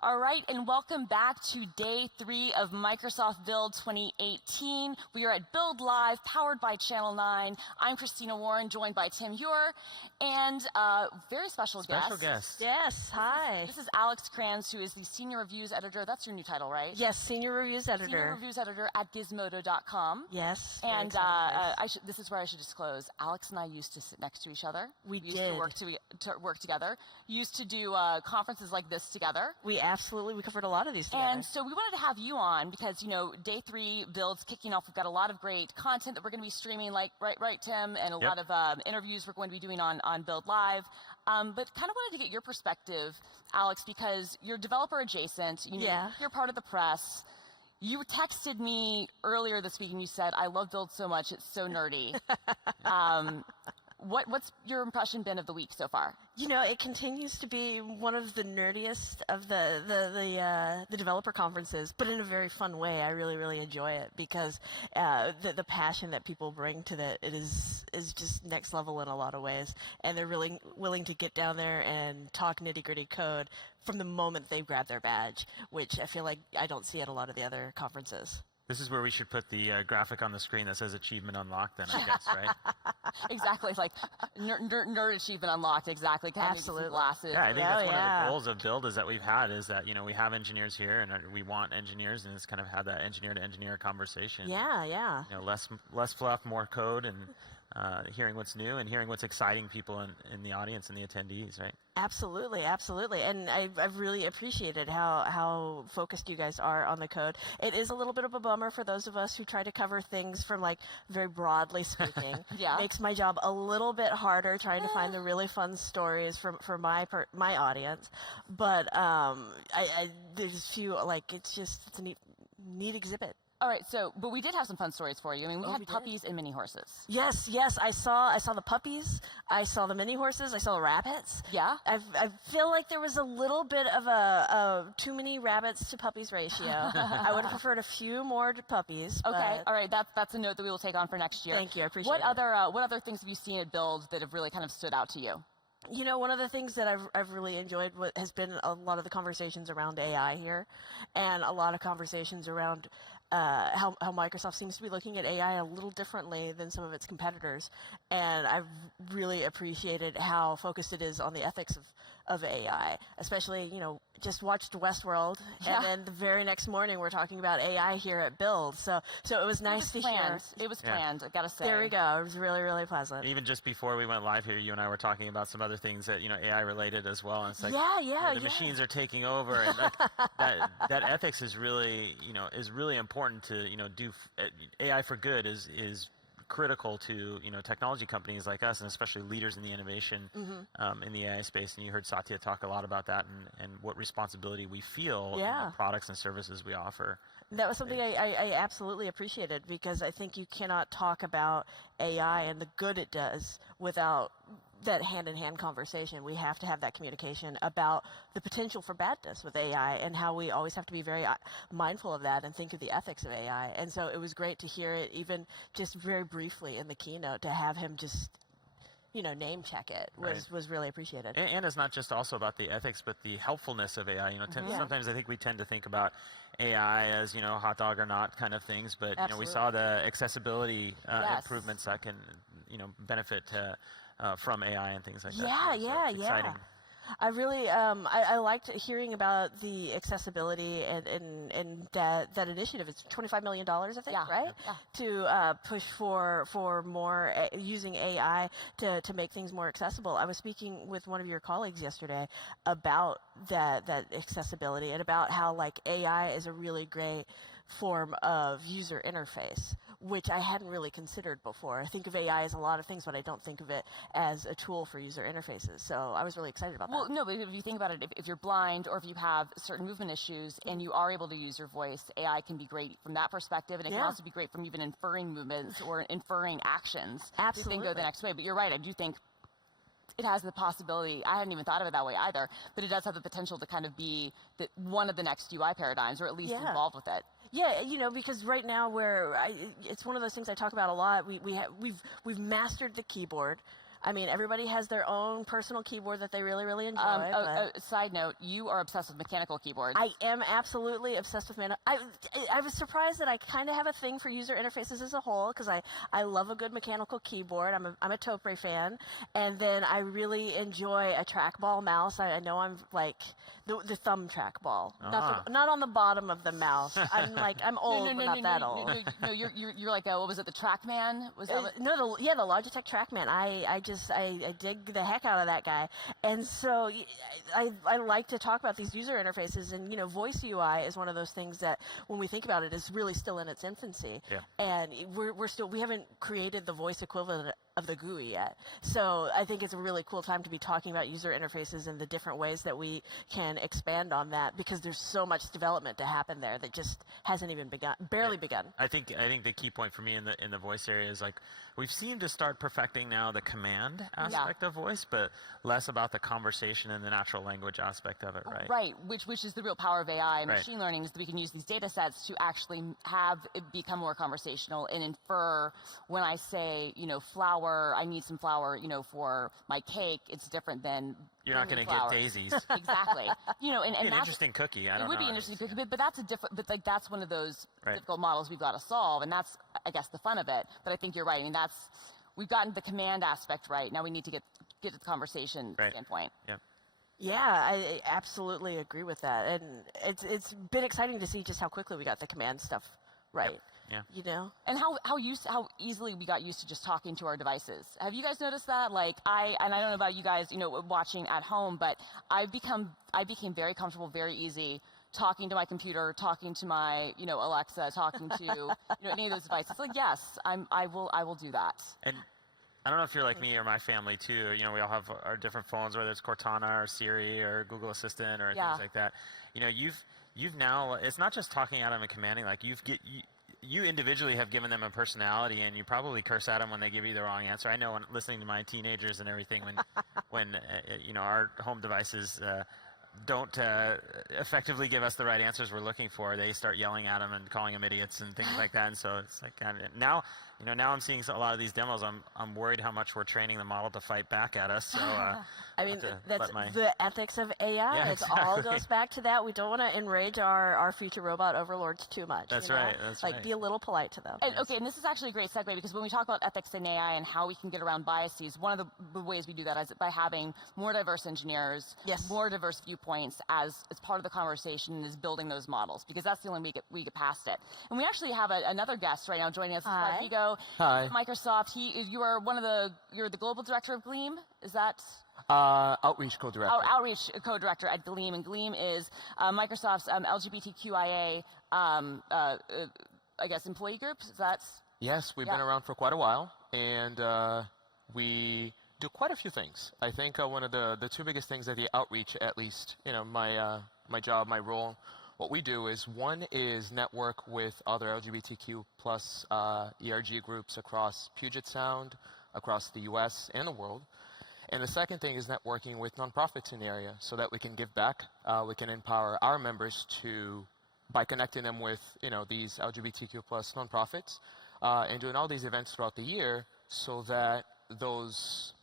All right, and welcome back to day 3 of Microsoft Build 2018. We are at Build Live, powered by Channel 9. I'm Christina Warren, joined by Tim Ure, and very special guest. Yes, hi. This is Alex Kranz, who is the Senior Reviews Editor. That's your new title, right? Yes, Senior Reviews Editor. Senior Reviews Editor at Gizmodo.com. Yes. And this is where I should disclose, Alex and I used to sit next to each other. We used did. to work together. Used to do conferences like this together. We covered a lot of these together. And so we wanted to have you on because, you know, day 3 builds kicking off. We've got a lot of great content that we're going to be streaming, like, right, Tim, and a lot of interviews we're going to be doing on Build Live. But kind of wanted to get your perspective, Alex, because you're developer adjacent. You're part of the press. You texted me earlier this week and you said, I love Build so much, it's so nerdy. What's your impression been of the week so far? You know, it continues to be one of the nerdiest of the developer conferences, but in a very fun way. I really enjoy it because the passion that people bring to it is just next level in a lot of ways, and they're really willing to get down there and talk nitty-gritty code from the moment they grab their badge, which I feel like I don't see at a lot of the other conferences. This is where we should put the graphic on the screen that says achievement unlocked then, I guess, right? Exactly, like nerd achievement unlocked, exactly. Absolutely. Glasses. Yeah, I think that's one of the goals of Build is that we've had is that, you know, we have engineers here and we want engineers, and it's kind of had that engineer to engineer conversation. Yeah. You know, less fluff, more code, and hearing what's new and hearing what's exciting people in the audience and the attendees, right? Absolutely. And I've really appreciated how focused you guys are on the code. It is a little bit of a bummer for those of us who try to cover things from, like, very broadly speaking. Makes my job a little bit harder trying to find the really fun stories for my audience. But there's a few, like, it's a neat exhibit. All right, but we did have some fun stories for you. I mean, we had puppies and mini horses. Yes, I saw the puppies, I saw the mini horses, I saw the rabbits. Yeah? I feel like there was a little bit of a too many rabbits to puppies ratio. I would have preferred a few more to puppies. Okay, all right, that's a note that we will take on for next year. Thank you, I appreciate it. What other things have you seen at Build that have really kind of stood out to you? You know, one of the things that I've really enjoyed has been a lot of the conversations around AI here, and a lot of conversations around how Microsoft seems to be looking at AI a little differently than some of its competitors. And I've really appreciated how focused it is on the ethics of AI, especially, you know, just watched Westworld, and then the very next morning we're talking about AI here at Build. So it was nice to hear. It was planned, I gotta say. There we go. It was really pleasant. And even just before we went live here, you and I were talking about some other things that, you know, AI related as well. And it's like, the machines are taking over, and that ethics is really, you know, is really important to, you know, do AI for good is critical to, you know, technology companies like us, and especially leaders in the innovation in the AI space. And you heard Satya talk a lot about that and what responsibility we feel in the products and services we offer. That was something I absolutely appreciated, because I think you cannot talk about AI and the good it does without that hand-in-hand conversation. We have to have that communication about the potential for badness with AI and how we always have to be very mindful of that and think of the ethics of AI. And so it was great to hear it, even just very briefly in the keynote, to have him just, you know, name check it was really appreciated. And it's not just also about the ethics, but the helpfulness of AI. You know, sometimes I think we tend to think about AI as, you know, hot dog or not kind of things, but you know, we saw the accessibility improvements that can, you know, benefit from AI and things like that. Yeah. I really I liked hearing about the accessibility and that initiative. It's $25 million, I think, right? Yeah. To push for more using AI to make things more accessible. I was speaking with one of your colleagues yesterday about that accessibility and about how, like, AI is a really great form of user interface, which I hadn't really considered before. I think of AI as a lot of things, but I don't think of it as a tool for user interfaces. So I was really excited about that. Well, no, but if you think about it, if you're blind or if you have certain movement issues and you are able to use your voice, AI can be great from that perspective, and it can also be great from even inferring movements or inferring actions. Absolutely. To then go the next way. But you're right, I do think it has the possibility, I hadn't even thought of it that way either, but it does have the potential to kind of be one of the next UI paradigms, or at least involved with it. Yeah, you know, because right now it's one of those things I talk about a lot. We've mastered the keyboard. I mean, everybody has their own personal keyboard that they really, really enjoy. Side note, you are obsessed with mechanical keyboards. I am absolutely obsessed with I was surprised that I kind of have a thing for user interfaces as a whole, because I love a good mechanical keyboard. I'm a Topre fan. And then I really enjoy a trackball mouse. I know I'm like the thumb trackball, not on the bottom of the mouse. I'm old, but not that old. No, you're like what was it, the TrackMan? Was that the Logitech TrackMan. I dig the heck out of that guy, and so I like to talk about these user interfaces, and voice UI is one of those things that when we think about it is really still in its infancy, and we haven't created the voice equivalent of the GUI yet. So I think it's a really cool time to be talking about user interfaces and the different ways that we can expand on that, because there's so much development to happen there that just hasn't even barely begun. I think the key point for me in the voice area is like we've seemed to start perfecting now the command aspect of voice, but less about the conversation and the natural language aspect of it, right? Right, which is the real power of AI and machine learning, is that we can use these data sets to actually have it become more conversational and infer when I say, flour, I need some flour, for my cake, it's different than you're not going to get daisies. Exactly. And an interesting cookie. I don't know. It would be an interesting cookie, but that's a different. But like that's one of those difficult models we've got to solve, and that's, I guess, the fun of it. But I think you're right. I mean, we've gotten the command aspect right. Now we need to get to the conversation standpoint. Yeah. Yeah, I absolutely agree with that, and it's been exciting to see just how quickly we got the command stuff right. Yeah. And how easily we got used to just talking to our devices. Have you guys noticed that? Like I don't know about you guys, watching at home, but I became very comfortable, very easy talking to my computer, talking to my, Alexa, talking to, any of those devices. Like, yes, I will do that. And I don't know if you're like me or my family too. We all have our different phones, whether it's Cortana or Siri or Google Assistant or things like that. You've now, it's not just talking at them and commanding, like you individually have given them a personality, and you probably curse at them when they give you the wrong answer. I know when listening to my teenagers and everything, when our home devices don't effectively give us the right answers we're looking for, they start yelling at them and calling them idiots and things like that. And so it's like now I'm seeing a lot of these demos. I'm worried how much we're training the model to fight back at us. So I mean, that's the ethics of AI. Yeah, it all goes back to that. We don't want to enrage our future robot overlords too much. That's right. That's right. Be a little polite to them. And, and this is actually a great segue, because when we talk about ethics in AI and how we can get around biases, one of the ways we do that is by having more diverse engineers, more diverse viewpoints as part of the conversation, and is building those models, because that's the only way we get past it. And we actually have another guest right now joining us. Hi. Rodrigo. Hi. Microsoft. You're the global director of Gleam. Is that? Outreach co-director. Outreach co-director at Gleam, and Gleam is Microsoft's LGBTQIA, I guess, employee group. Is that? Yes, we've been around for quite a while, and we do quite a few things. I think one of the two biggest things at the outreach, at least, my job, my role, what we do is, one is network with other LGBTQ plus ERG groups across Puget Sound, across the US and the world. And the second thing is networking with nonprofits in the area, so that we can give back. We can empower our members by connecting them with these LGBTQ plus nonprofits, and doing all these events throughout the year, so that those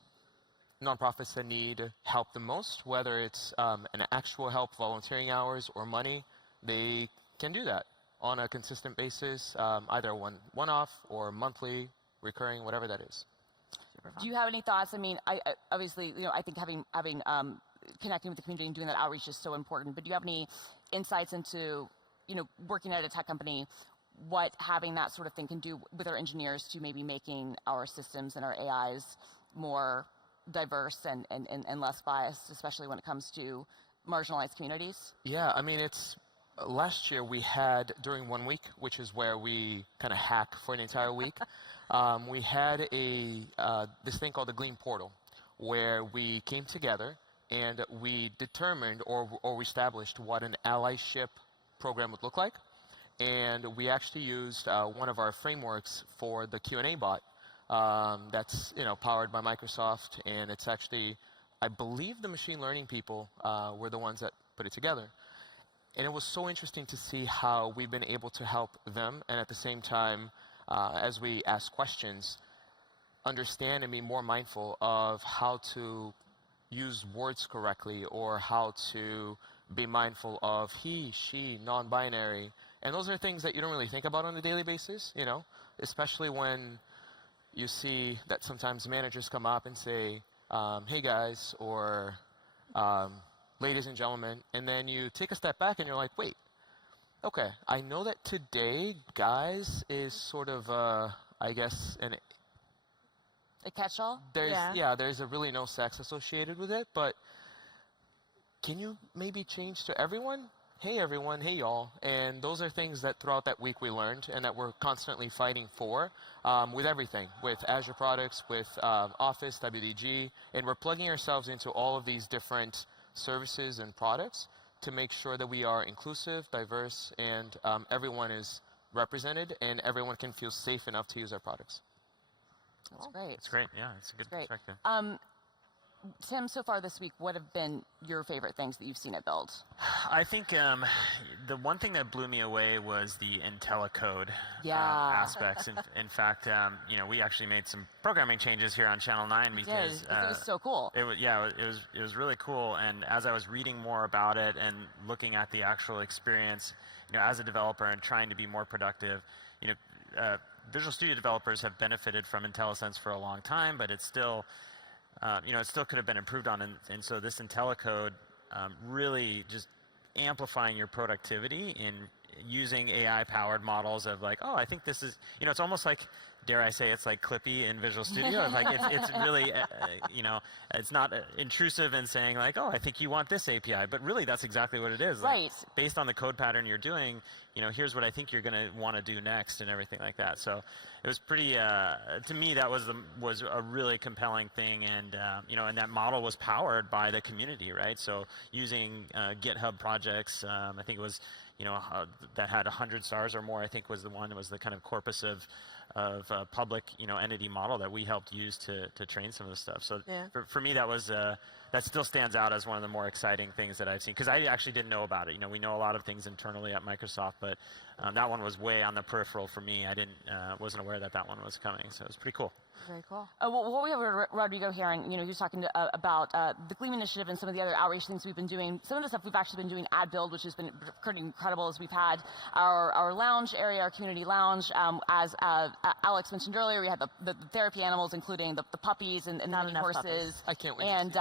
nonprofits that need help the most, whether it's an actual help, volunteering hours, or money, they can do that on a consistent basis, either one-off or monthly, recurring, whatever that is. Do you have any thoughts? I mean, I obviously, I think having connecting with the community and doing that outreach is so important. But do you have any insights into, working at a tech company, what having that sort of thing can do with our engineers to maybe making our systems and our AIs more diverse and less biased, especially when it comes to marginalized communities? Yeah, I mean, last year we had, during 1 week, which is where we kind of hack for an entire week, we had this thing called the Gleam Portal, where we came together and we determined or established what an allyship program would look like. And we actually used one of our frameworks for the Q&A bot that's powered by Microsoft, and it's actually, I believe the machine learning people were the ones that put it together. And it was so interesting to see how we've been able to help them, and at the same time, as we ask questions, understand and be more mindful of how to use words correctly, or how to be mindful of he, she, non-binary. And those are things that you don't really think about on a daily basis, you know, especially when you see that sometimes managers come up and say, hey guys, or ladies and gentlemen, and then you take a step back and you're like, wait, okay, I know that today guys is sort of, I guess, a catch-all? There's a really no sex associated with it, but can you maybe change to everyone? Hey everyone, hey y'all. And those are things that throughout that week we learned and that we're constantly fighting for with everything, with Azure products, with Office, WDG, and we're plugging ourselves into all of these different services and products to make sure that we are inclusive, diverse, and everyone is represented and everyone can feel safe enough to use our products. That's great. It's great. Yeah, it's a good perspective. Tim, so far this week, what have been your favorite things that you've seen at Build? I think the one thing that blew me away was the IntelliCode aspects. In fact, you know, we actually made some programming changes here on Channel 9 because it was so cool. It was really cool. And as I was reading more about it and looking at the actual experience, you know, as a developer and trying to be more productive, you know, Visual Studio developers have benefited from IntelliSense for a long time, but it's still you know, it still could have been improved on, and so this IntelliCode really just amplifying your productivity in using AI-powered models of like, oh, I think this is, you know, it's almost like, dare I say, it's like Clippy in Visual Studio. Like it's really, you know, it's not intrusive in saying like, oh, I think you want this API, but really that's exactly what it is. Like, right. Based on the code pattern you're doing, you know, here's what I think you're going to want to do next and everything like that. So it was pretty, to me, that was a really compelling thing. And, you know, and that model was powered by the community, right? So using GitHub projects, I think it was, you know, that had 100 stars or more, I think was the one that was the kind of corpus of public, you know, entity model that we helped use to train some of the stuff. So for me, that was that still stands out as one of the more exciting things that I've seen, because I actually didn't know about it. You know, we know a lot of things internally at Microsoft, but that one was way on the peripheral for me. I wasn't aware that that one was coming, so it was pretty cool. Very cool. Well, we have Rodrigo here, and you know, he was talking about the Gleam initiative and some of the other outreach things we've been doing. Some of the stuff we've actually been doing at Build, which has been pretty incredible, as we've had our lounge area, our community lounge. As Alex mentioned earlier, we had the therapy animals, including the puppies and the mini horses. Puppies. I can't wait. And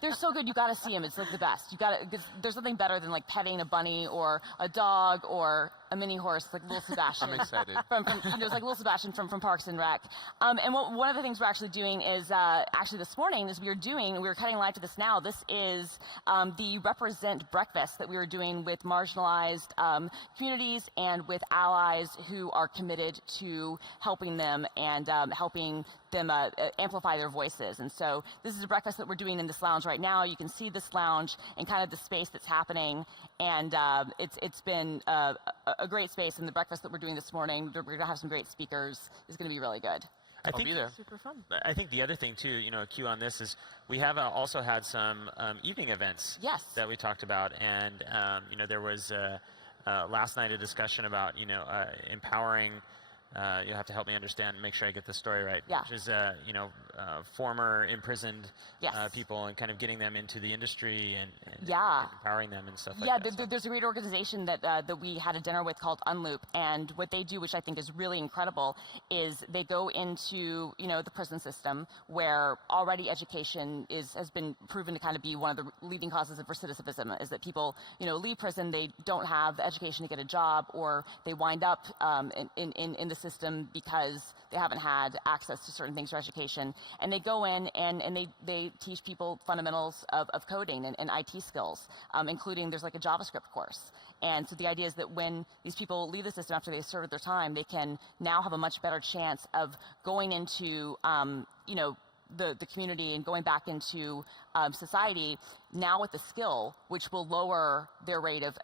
they're so good. You got to see them. It's like the best. There's nothing better than like petting a bunny or a dog or a mini horse, like little Sebastian. I'm excited. From you know, it's like little Sebastian from Parks and Rec. And one of the things we're actually doing is actually this morning, we were cutting live to this now. This is the Represent breakfast that we were doing with marginalized communities and with allies who are committed to helping them and helping them amplify their voices. And so this is a breakfast that we're doing in this lounge right now. You can see this lounge and kind of the space that's happening. And it's been a great space. And the breakfast that we're doing this morning, we're going to have some great speakers. It's going to be really good. I think be there. Super fun. I think the other thing too, you know, a cue on this is we have also had some evening events that we talked about, and you know, there was last night a discussion about, you know, empowering. You have to help me understand and make sure I get the story right. Yeah. Which is, you know, former imprisoned people and kind of getting them into the industry and empowering them and stuff like that. Yeah, there's a great organization that we had a dinner with called Unloop, and what they do, which I think is really incredible, is they go into, you know, the prison system where already education has been proven to kind of be one of the leading causes of recidivism, is that people, you know, leave prison, they don't have the education to get a job, or they wind up in the system because they haven't had access to certain things for education. And they go in and they teach people fundamentals of coding and IT skills, including there's like a JavaScript course. And so the idea is that when these people leave the system after they've served their time, they can now have a much better chance of going into, you know, the community and going back into society now with the skill, which will lower their rate of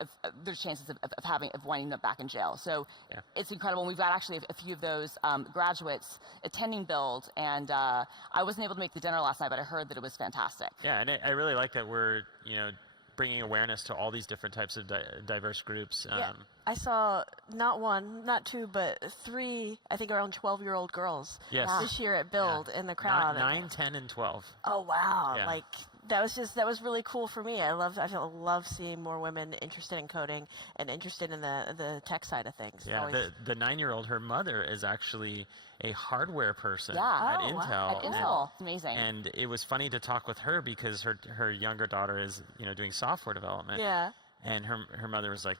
their chances of winding up back in jail. So it's incredible. And we've got actually a few of those graduates attending Build, and I wasn't able to make the dinner last night, but I heard that it was fantastic. Yeah, and I really like that we're, you know, bringing awareness to all these different types of diverse groups. Yeah. I saw not one, not two, but three, I think around 12-year-old girls this year at Build in the crowd. 9, 10, and 12. Oh, wow. Yeah. Like, that was really cool for me. I love seeing more women interested in coding and interested in the tech side of things. Yeah, the 9-year-old, her mother is actually a hardware person at Intel. Wow. At Intel. It's amazing. And it was funny to talk with her because her younger daughter is, doing software development. Yeah. And her mother was like,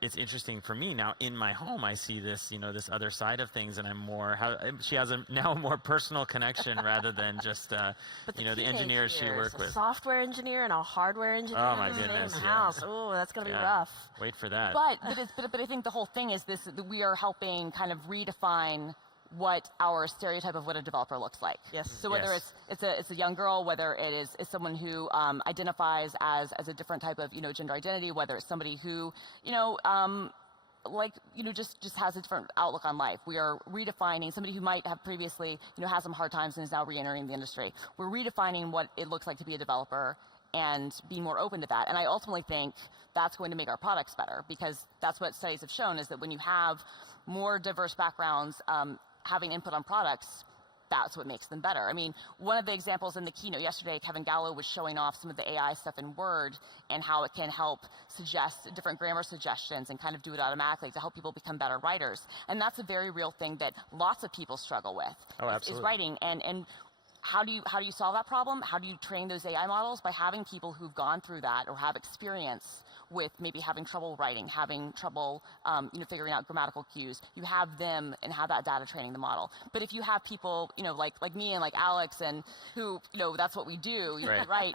it's interesting for me now in my home. I see this, this other side of things, and she has now a more personal connection rather than just, the engineers she worked with. A software engineer and a hardware engineer. Oh my goodness! In the house. Oh, that's gonna be rough. Wait for that. But I think the whole thing is this: that we are helping kind of redefine what our stereotype of what a developer looks like. Yes. So whether it's a young girl, whether it's someone who identifies as a different type of gender identity, whether it's somebody who just has a different outlook on life. We are redefining somebody who might have previously had some hard times and is now re-entering the industry. We're redefining what it looks like to be a developer and being more open to that. And I ultimately think that's going to make our products better, because that's what studies have shown, is that when you have more diverse backgrounds having input on products, that's what makes them better. I mean, one of the examples in the keynote yesterday, Kevin Gallo was showing off some of the AI stuff in Word and how it can help suggest different grammar suggestions and kind of do it automatically to help people become better writers. And that's a very real thing that lots of people struggle with. Oh, absolutely. Is writing. And how do you solve that problem? How do you train those AI models? By having people who've gone through that or have experience with maybe having trouble writing, having trouble figuring out grammatical cues. You have them and have that data training the model. But if you have people like me and like Alex, and who that's what we do, right?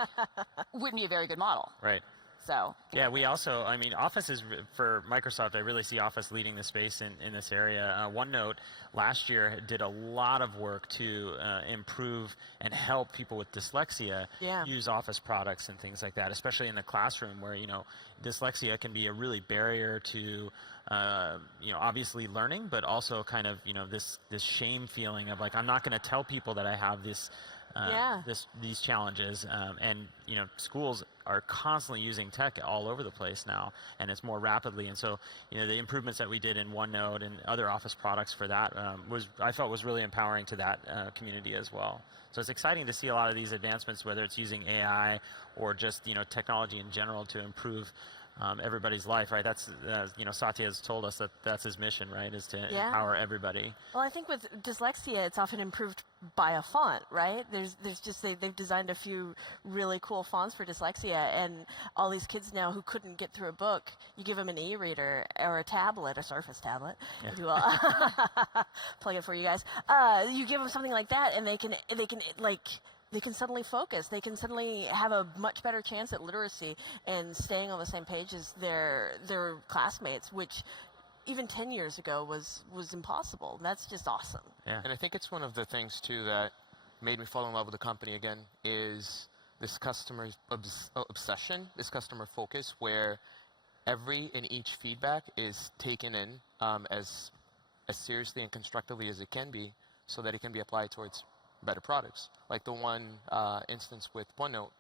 Wouldn't be a very good model. Right. So yeah, we also, Office is, for Microsoft, I really see Office leading the space in this area. OneNote last year did a lot of work to improve and help people with dyslexia use Office products and things like that, especially in the classroom where, dyslexia can be a really barrier to, obviously learning, but also kind of, this shame feeling of like, I'm not going to tell people that I have this, these challenges, and schools are constantly using tech all over the place now, and it's more rapidly. And so, the improvements that we did in OneNote and other Office products for that I felt was really empowering to that community as well. So it's exciting to see a lot of these advancements, whether it's using AI or just technology in general to improve everybody's life, right? That's Satya has told us that that's his mission, right? Is to empower everybody. Well, I think with dyslexia, it's often improved by a font, right? There's just they've designed a few really cool fonts for dyslexia, and all these kids now who couldn't get through a book, you give them an e-reader or a tablet, a Surface tablet, if you will. Plug it for you guys. You give them something like that, and they can suddenly focus. They can suddenly have a much better chance at literacy and staying on the same page as their classmates, which even 10 years ago was impossible. That's just awesome. Yeah. And I think it's one of the things, too, that made me fall in love with the company again is this customer obsession, this customer focus, where every and each feedback is taken in as seriously and constructively as it can be, so that it can be applied towards better products. Like the one instance with OneNote,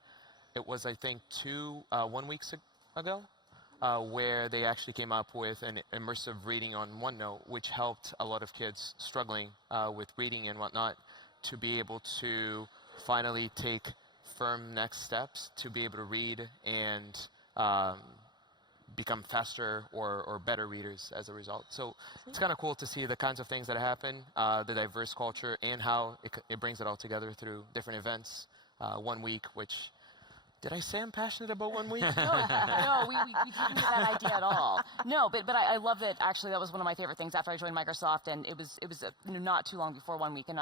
it was, I think, 1 week ago, where they actually came up with an immersive reading on OneNote, which helped a lot of kids struggling with reading and whatnot to be able to finally take firm next steps to be able to read and become faster or better readers as a result. So it's kind of cool to see the kinds of things that happen, the diverse culture, and how it brings it all together through different events. 1 week, which, did I say I'm passionate about 1 week? No, we didn't get that idea at all. No, but I love that. Actually, that was one of my favorite things after I joined Microsoft, and it was not too long before 1 week, and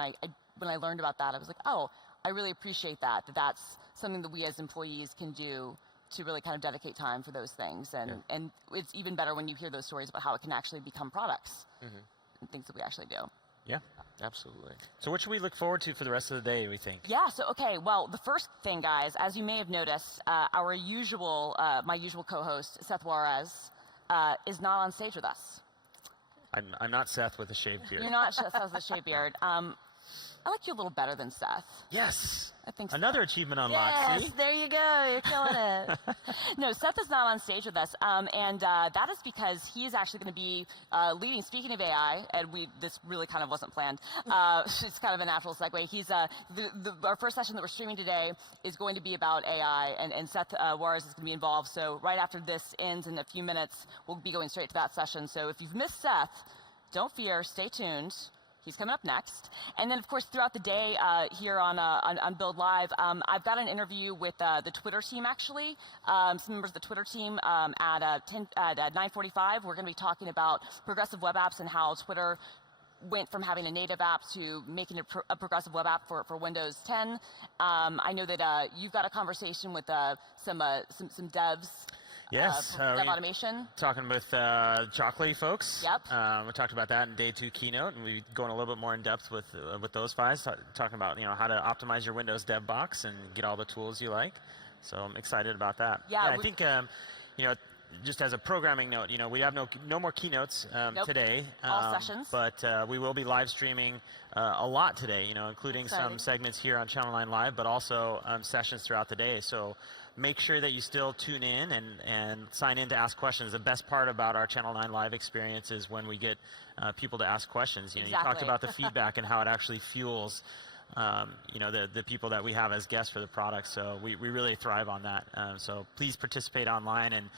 when I learned about that, I was like, oh, I really appreciate that's something that we as employees can do to really kind of dedicate time for those things. And it's even better when you hear those stories about how it can actually become products and things that we actually do. Yeah. Absolutely. So what should we look forward to for the rest of the day, we think? Yeah, so, okay, well, the first thing, guys, as you may have noticed, my usual co-host, Seth Juarez, is not on stage with us. I'm not Seth with a shaved beard. You're not Seth with a shaved beard. I like you a little better than Seth. Yes. I think so. Another achievement unlocked. Yes, See? there you go. You're killing it. No, Seth is not on stage with us, and that is because he is actually going to be leading. Speaking of AI, and this really kind of wasn't planned. It's kind of a natural segue. He's our first session that we're streaming today is going to be about AI, and Seth Juarez is going to be involved. So right after this ends in a few minutes, we'll be going straight to that session. So if you've missed Seth, don't fear. Stay tuned. He's coming up next. And then, of course, throughout the day here on Build Live, I've got an interview with the Twitter team, actually. Some members of the Twitter team at 9:45. We're going to be talking about progressive web apps and how Twitter went from having a native app to making a progressive web app for Windows 10. I know that you've got a conversation with some devs. Yes, web automation. Talking with Chocolatey folks. Yep. We talked about that in day 2 keynote, and we're going a little bit more in depth with those guys, talking about how to optimize your Windows dev box and get all the tools you like. So I'm excited about that. Yeah, I think just as a programming note, we have no more keynotes Nope. today. All sessions. But we will be live streaming a lot today. Including some segments here on Channel 9 Live, but also sessions throughout the day. So make sure that you still tune in and sign in to ask questions. The best part about our Channel 9 Live experience is when we get people to ask questions. Exactly. You talked about the feedback and how it actually fuels the people that we have as guests for the product. So we really thrive on that. So please participate online and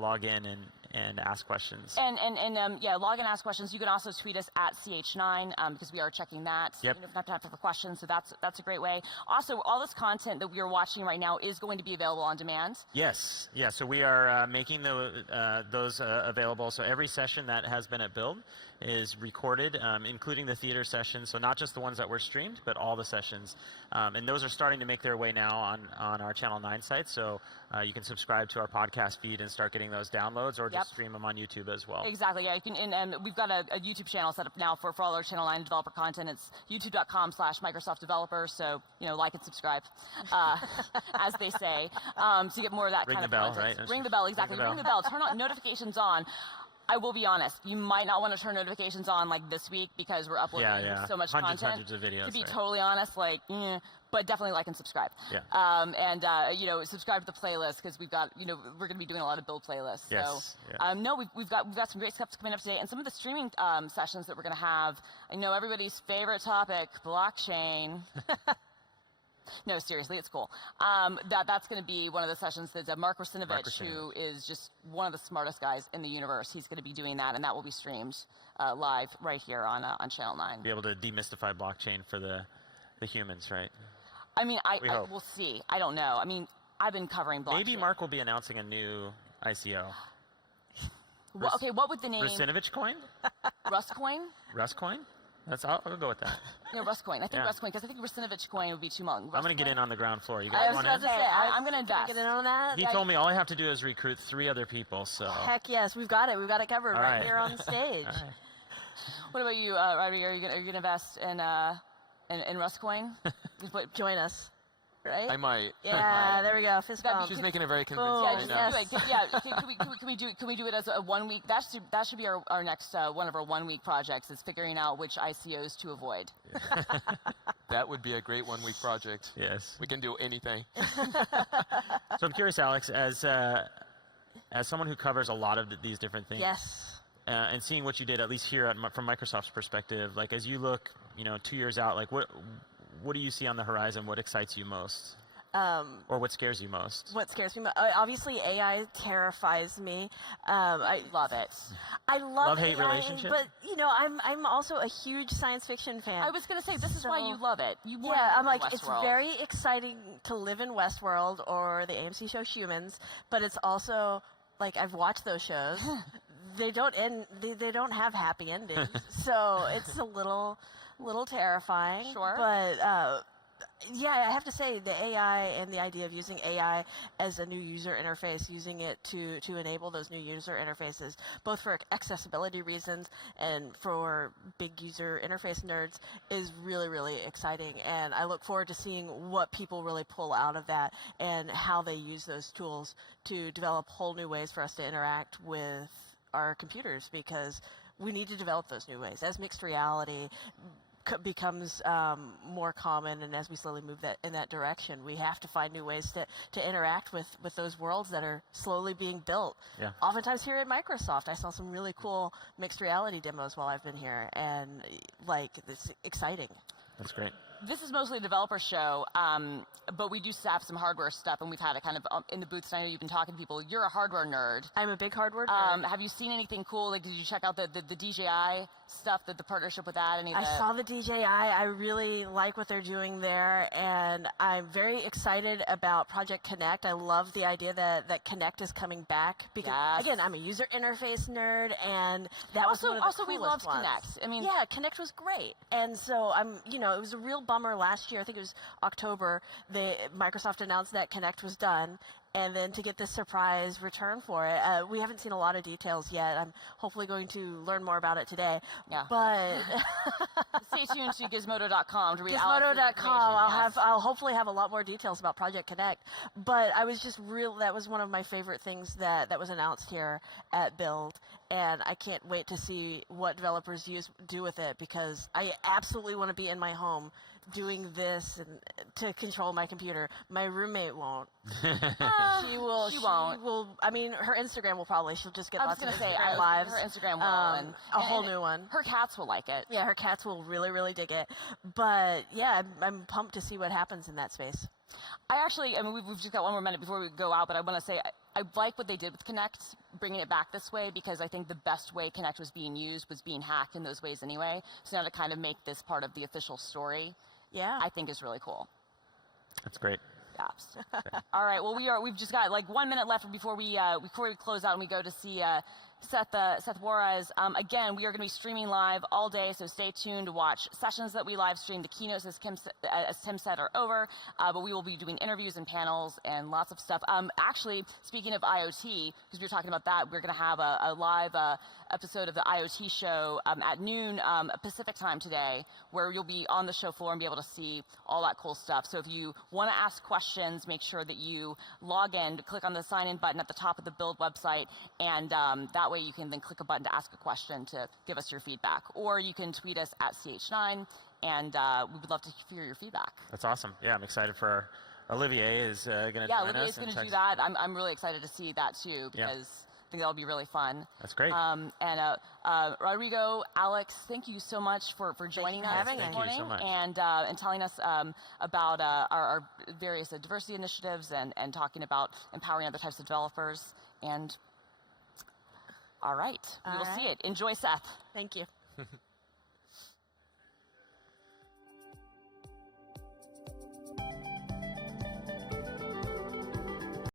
log in and ask questions. And log in, ask questions. You can also tweet us at CH9 because we are checking that. Yep. You don't have to have for questions, so that's a great way. Also, all this content that we are watching right now is going to be available on demand. Yes. Yeah. So we are making those available. So every session that has been at Build is recorded, including the theater sessions. So not just the ones that were streamed, but all the sessions. And those are starting to make their way now on our Channel 9 site. So you can subscribe to our podcast feed and start getting those downloads, or just stream them on YouTube as well. Exactly. Yeah. You can, and we've got a YouTube channel set up now for all our Channel 9 developer content. It's youtube.com/Microsoft Developer. So like and subscribe, as they say, to get more of that Ring kind of the bell, content. right? Ring the bell. Exactly. Ring the bell. Turn on notifications on. I will be honest, you might not want to turn notifications on like this week because we're uploading so much hundreds of videos. To be totally honest, but definitely like and subscribe. Yeah. And subscribe to the playlist because we've got, we're going to be doing a lot of build playlists. Yes. So, we've got some great stuff coming up today, and some of the streaming sessions that we're going to have. I know everybody's favorite topic, blockchain. No, seriously, it's cool. That's going to be one of the sessions that Mark Russinovich, who is just one of the smartest guys in the universe, he's going to be doing that, and that will be streamed live right here on Channel 9. Be able to demystify blockchain for the humans, right? I mean, we'll see. I don't know. I mean, I've been covering blockchain. Maybe Mark will be announcing a new ICO. Okay, what would the name? Russinovich coin? Rustcoin? Rustcoin? I'll go with that. Yeah, Rustcoin. I think Rustcoin, because I think Russinovich coin would be too long. I'm going to get in on the ground floor. You guys want in? I'm going to invest. Get in on that. He told me all I have to do is recruit 3 other people. So Heck yes, we've got it. We've got it covered right here on the stage. All right. What about you, Rodrigo? Are you going to invest in Rustcoin? Join us. Right? I might. Yeah, there we go. Fist bump. She's making it very convincing Boom. right now. Can we do it as a 1 week? That should be our next one of our 1 week projects. Is figuring out which ICOs to avoid. That would be a great 1 week project. Yes. We can do anything. So I'm curious, Alex, as someone who covers a lot of these different things. Yes. And seeing what you did, at least here from Microsoft's perspective, like as you look, 2 years out, like what do you see on the horizon? What excites you most? Or what scares you most? What scares me most? Obviously, AI terrifies me. I love it. I love Love-hate AI, relationship? but I'm also a huge science fiction fan. I was going to say, this is why you love it. I'm like, Westworld. it's very exciting to live in Westworld or the AMC show Humans, but it's also like I've watched those shows. They don't end. They don't have happy endings, so it's a little terrifying. Sure. But I have to say the AI and the idea of using AI as a new user interface, using it to enable those new user interfaces, both for accessibility reasons and for big user interface nerds, is really, really exciting. And I look forward to seeing what people really pull out of that and how they use those tools to develop whole new ways for us to interact with our computers, because we need to develop those new ways. As mixed reality becomes more common, and as we slowly move that in that direction, we have to find new ways to interact with those worlds that are slowly being built. Yeah. Oftentimes here at Microsoft, I saw some really cool mixed reality demos while I've been here, and like it's exciting. That's great. This is mostly a developer show, but we do have some hardware stuff, and we've had it kind of in the booths. And I know you've been talking to people. You're a hardware nerd. I'm a big hardware nerd. Have you seen anything cool? Like, did you check out the DJI stuff, the partnership with that? I saw the DJI. I really like what they're doing there, and I'm very excited about Project Connect. I love the idea that Connect is coming back because, again, I'm a user interface nerd, and that was one of the also we loved ones. Connect. I mean, yeah, Connect was great, and so it was a real bummer last year. I think it was October. Microsoft announced that Connect was done. And then to get this surprise return for it, we haven't seen a lot of details yet. I'm hopefully going to learn more about it today. Yeah. But stay tuned to Gizmodo.com to read Gizmodo.com. I'll hopefully have a lot more details about Project Connect. But I was just that was one of my favorite things that was announced here at Build. And I can't wait to see what developers do with it, because I absolutely want to be in my home doing this and to control my computer. My roommate won't. She won't. I mean, her Instagram will probably. She'll just get lots of Instagram lives. Her Instagram will, and a whole new one. Her cats will like it. Yeah, her cats will really, really dig it. But yeah, I'm pumped to see what happens in that space. We've just got one more minute before we go out, but I want to say I like what they did with Connect, bringing it back this way, because I think the best way Connect was being used was being hacked in those ways anyway. So now to kind of make this part of the official story, I think is really cool. That's great. Yeah. All right. Well, we've just got like 1 minute left before we close out and we go to see Seth Juarez. Again, we are going to be streaming live all day, so stay tuned to watch sessions that we live stream. The keynotes, as Tim said, are over, but we will be doing interviews and panels and lots of stuff. Actually, speaking of IoT, because we were talking about that, we're going to have a live episode of the IoT show at noon Pacific time today, where you'll be on the show floor and be able to see all that cool stuff. So if you want to ask questions, make sure that you log in, click on the sign in button at the top of the Build website, and that way you can then click a button to ask a question to give us your feedback. Or you can tweet us at CH9, and we would love to hear your feedback. That's awesome. Yeah, I'm exciid for Olivier is going to join us. Yeah, Olivier's going to do that. I'm really excited to see that too, because I think that'll be really fun. That's great. Rodrigo, Alex, thank you so much for joining us this morning and telling us about our various diversity initiatives and talking about empowering other types of developers. And all right, we will see it. Enjoy, Seth. Thank you.